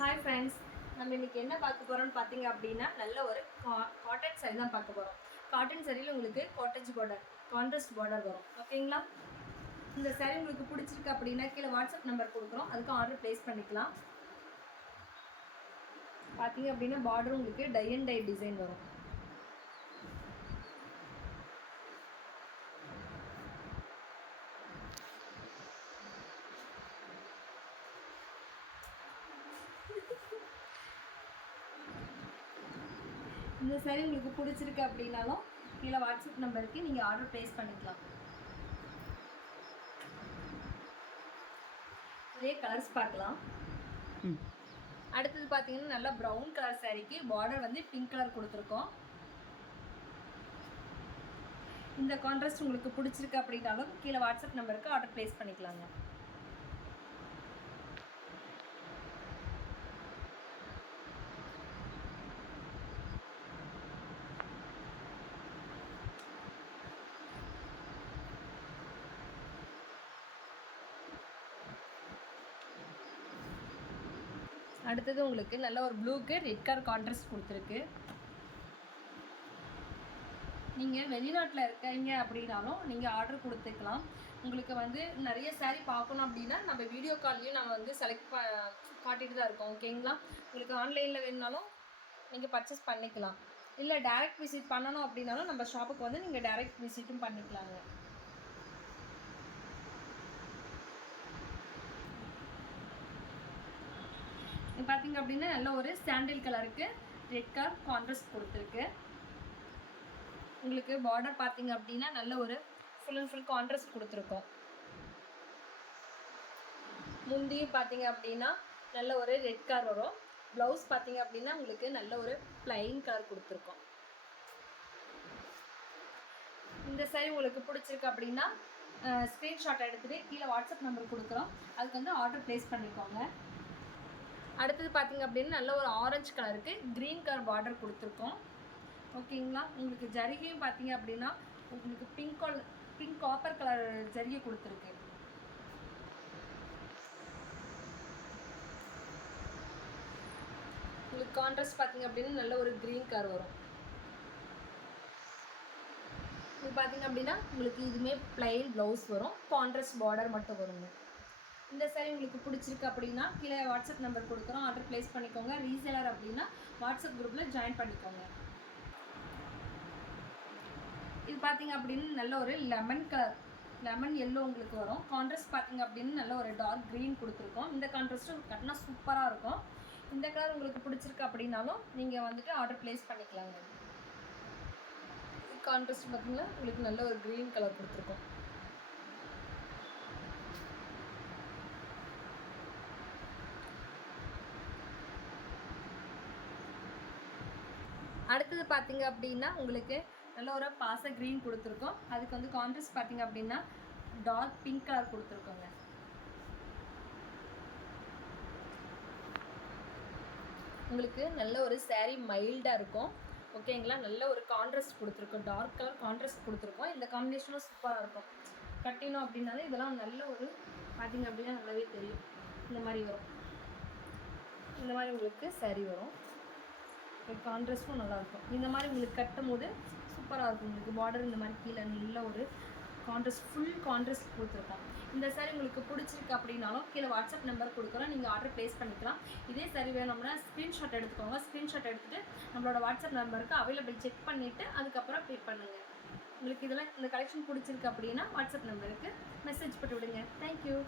Hi friends, நம்ம இன்றைக்கி என்ன பார்க்க போகிறோம்னு பார்த்தீங்க அப்படின்னா நல்ல ஒரு காட்டன் சாரீ தான் பார்க்க போகிறோம். காட்டன் சாரியில் உங்களுக்கு காட்டேஜ் பார்டர், கான்ட்ராஸ்ட் பார்டர் வரும். ஓகேங்களா? இந்த சாரீ உங்களுக்கு பிடிச்சிருக்கு அப்படின்னா கீழே வாட்ஸ்அப் நம்பர் கொடுக்குறோம், அதுக்கு ஆர்டர் ப்ளேஸ் பண்ணிக்கலாம். பார்த்தீங்க அப்படின்னா பார்டர் உங்களுக்கு டை அண்ட் டை டிசைன் வரும். இந்த சாரீ உங்களுக்கு பிடிச்சிருக்கு அப்படின்னாலும் கீழே வாட்ஸ்அப் நம்பருக்கு நீங்கள் ஆர்டர் ப்ளேஸ் பண்ணிக்கலாம். இதே கலர்ஸ் பார்க்கலாம். அடுத்தது பார்த்தீங்கன்னா நல்லா ப்ரௌன் கலர் சாரீக்கு பார்டர் வந்து பிங்க் கலர் கொடுத்துருக்கோம். இந்த கான்ட்ராஸ்ட் உங்களுக்கு பிடிச்சிருக்கு அப்படின்னாலும் கீழே வாட்ஸ்அப் நம்பருக்கு ஆர்டர் ப்ளேஸ் பண்ணிக்கலாங்க. அடுத்தது உங்களுக்கு நல்ல ஒரு ப்ளூக்கு ரெட் கலர் கான்ட்ராஸ்ட் கொடுத்துருக்கு. நீங்கள் வெளிநாட்டில் இருக்கீங்க அப்படின்னாலும் நீங்கள் ஆர்டர் கொடுத்துக்கலாம். உங்களுக்கு வந்து நிறைய சாரீ பார்க்கணும் அப்படின்னா நம்ம வீடியோ கால்லையும் நம்ம வந்து காட்டிட்டு தான் இருக்கோம். ஓகேங்களா? உங்களுக்கு ஆன்லைனில் வேணுனாலும் நீங்கள் பர்ச்சேஸ் பண்ணிக்கலாம். இல்லை டைரக்ட் விசிட் பண்ணணும் அப்படின்னாலும் நம்ம ஷாப்புக்கு வந்து நீங்கள் டைரக்ட் விசிட்டும் பண்ணிக்கலாங்க. பார்த்தீங்க அப்படின்னா நல்ல ஒரு சாண்டில் கலருக்கு ரெட் கலர் கான்ட்ராஸ்ட் கொடுத்துருக்கு. உங்களுக்கு பார்டர் பார்த்தீங்க அப்படின்னா நல்ல ஒரு ஃபுல் அண்ட் ஃபுல் கான்ட்ராஸ்ட் கொடுத்துருக்கோம். முந்தியும் பார்த்தீங்க அப்படின்னா நல்ல ஒரு ரெட் கலர் வரும். ப்ளவுஸ் பார்த்தீங்க அப்படின்னா உங்களுக்கு நல்ல ஒரு பிளைன் கலர் கொடுத்துருக்கோம். இந்த சாரீ உங்களுக்கு பிடிச்சிருக்கு அப்படின்னா ஸ்க்ரீன்ஷாட் எடுத்துகிட்டு கீழே வாட்ஸ்அப் நம்பர் கொடுக்குறோம், அதுக்கு வந்து ஆர்டர் ப்ளேஸ் பண்ணிக்கோங்க. அடுத்தது பார்த்தீங்க அப்படின்னா நல்ல ஒரு ஆரஞ்சு கலருக்கு க்ரீன் கலர் பார்டர் கொடுத்துருக்கோம். ஓகேங்களா? உங்களுக்கு ஜரிகையும் பார்த்தீங்க அப்படின்னா உங்களுக்கு பிங்க் காப்பர் கலர் ஜரிகை கொடுத்துருக்கு. உங்களுக்கு கான்ட்ராஸ்ட் பார்த்தீங்க அப்படின்னா நல்ல ஒரு க்ரீன் கலர் வரும். இது பார்த்தீங்க அப்படின்னா உங்களுக்கு இதுவுமே பிளைன் ப்ளவுஸ் வரும், கான்ட்ராஸ்ட் பார்டர் மட்டும் வருங்க. இந்த சாரீ உங்களுக்கு பிடிச்சிருக்கு அப்படின்னா கீழே வாட்ஸ்அப் நம்பர் கொடுக்குறோம், ஆர்டர் ப்ளேஸ் பண்ணிக்கோங்க. ரீசேலர் அப்படின்னா வாட்ஸ்அப் குரூப்பில் ஜாயின் பண்ணிக்கோங்க. இது பார்த்தீங்க அப்படின்னு நல்ல ஒரு லெமன் எல்லோ உங்களுக்கு வரும். கான்ட்ராஸ்ட் பார்த்தீங்க அப்படின்னு நல்ல ஒரு டார்க் க்ரீன் கொடுத்துருக்கோம். இந்த கான்ட்ராஸ்ட்டும் கட்டினா சூப்பராக இருக்கும். இந்த கலர் உங்களுக்கு பிடிச்சிருக்கு அப்படின்னாலும் நீங்கள் வந்துட்டு ஆர்டர் ப்ளேஸ் பண்ணிக்கலாங்க. கான்ட்ராஸ்ட் பார்த்தீங்கன்னா உங்களுக்கு நல்ல ஒரு க்ரீன் கலர் கொடுத்துருக்கோம். அடுத்தது பார்த்தீங்க அப்படின்னா உங்களுக்கு நல்ல ஒரு பாச க்ரீன் கொடுத்துருக்கோம். அதுக்கு வந்து கான்ட்ராஸ்ட் பார்த்தீங்க அப்படின்னா டார்க் பிங்க் கலர் கொடுத்துருக்கோங்க. உங்களுக்கு நல்ல ஒரு சாரீ மைல்டாக இருக்கும். ஓகேங்களா? நல்ல ஒரு கான்ட்ராஸ்ட் கொடுத்துருக்கோம், டார்க் கலர் கான்ட்ராஸ்ட் கொடுத்துருக்கோம். இந்த காம்பினேஷனும் சூப்பராக இருக்கும். கட்டினோம் அப்படின்னாலே இதெல்லாம் நல்ல ஒரு பார்த்தீங்க அப்படின்னா நல்லாவே தெரியும். இந்த மாதிரி வரும், இந்த மாதிரி உங்களுக்கு சாரீ வரும். கான்ட்ராஸ்ட்டும் நல்லாயிருக்கும். இந்த மாதிரி உங்களுக்கு கட்டும் போது சூப்பராக இருக்கும். உங்களுக்கு பார்டர் இந்த மாதிரி கீழே நல்ல ஒரு ஃபுல் கான்ட்ராஸ்ட் கொடுத்துருக்கோம். இந்த சாரீ உங்களுக்கு பிடிச்சிருக்கு அப்படின்னாலும் கீழே வாட்ஸ்அப் நம்பர் கொடுக்குறோம், நீங்கள் ஆர்டர் ப்ளேஸ் பண்ணிக்கலாம். இதே சாரீ வேணும்னா ஸ்க்ரீன்ஷாட் எடுத்துக்கோங்க. ஸ்க்ரீன்ஷாட் எடுத்துகிட்டு நம்மளோட வாட்ஸ்அப் நம்பருக்கு அவைலபிள் செக் பண்ணிவிட்டு அதுக்கப்புறம் பே பண்ணுங்கள். உங்களுக்கு இதெல்லாம் இந்த கலெக்ஷன் பிடிச்சிருக்கு அப்படின்னா வாட்ஸ்அப் நம்பருக்கு மெசேஜ் பண்ணி விடுங்க. தேங்க்யூ.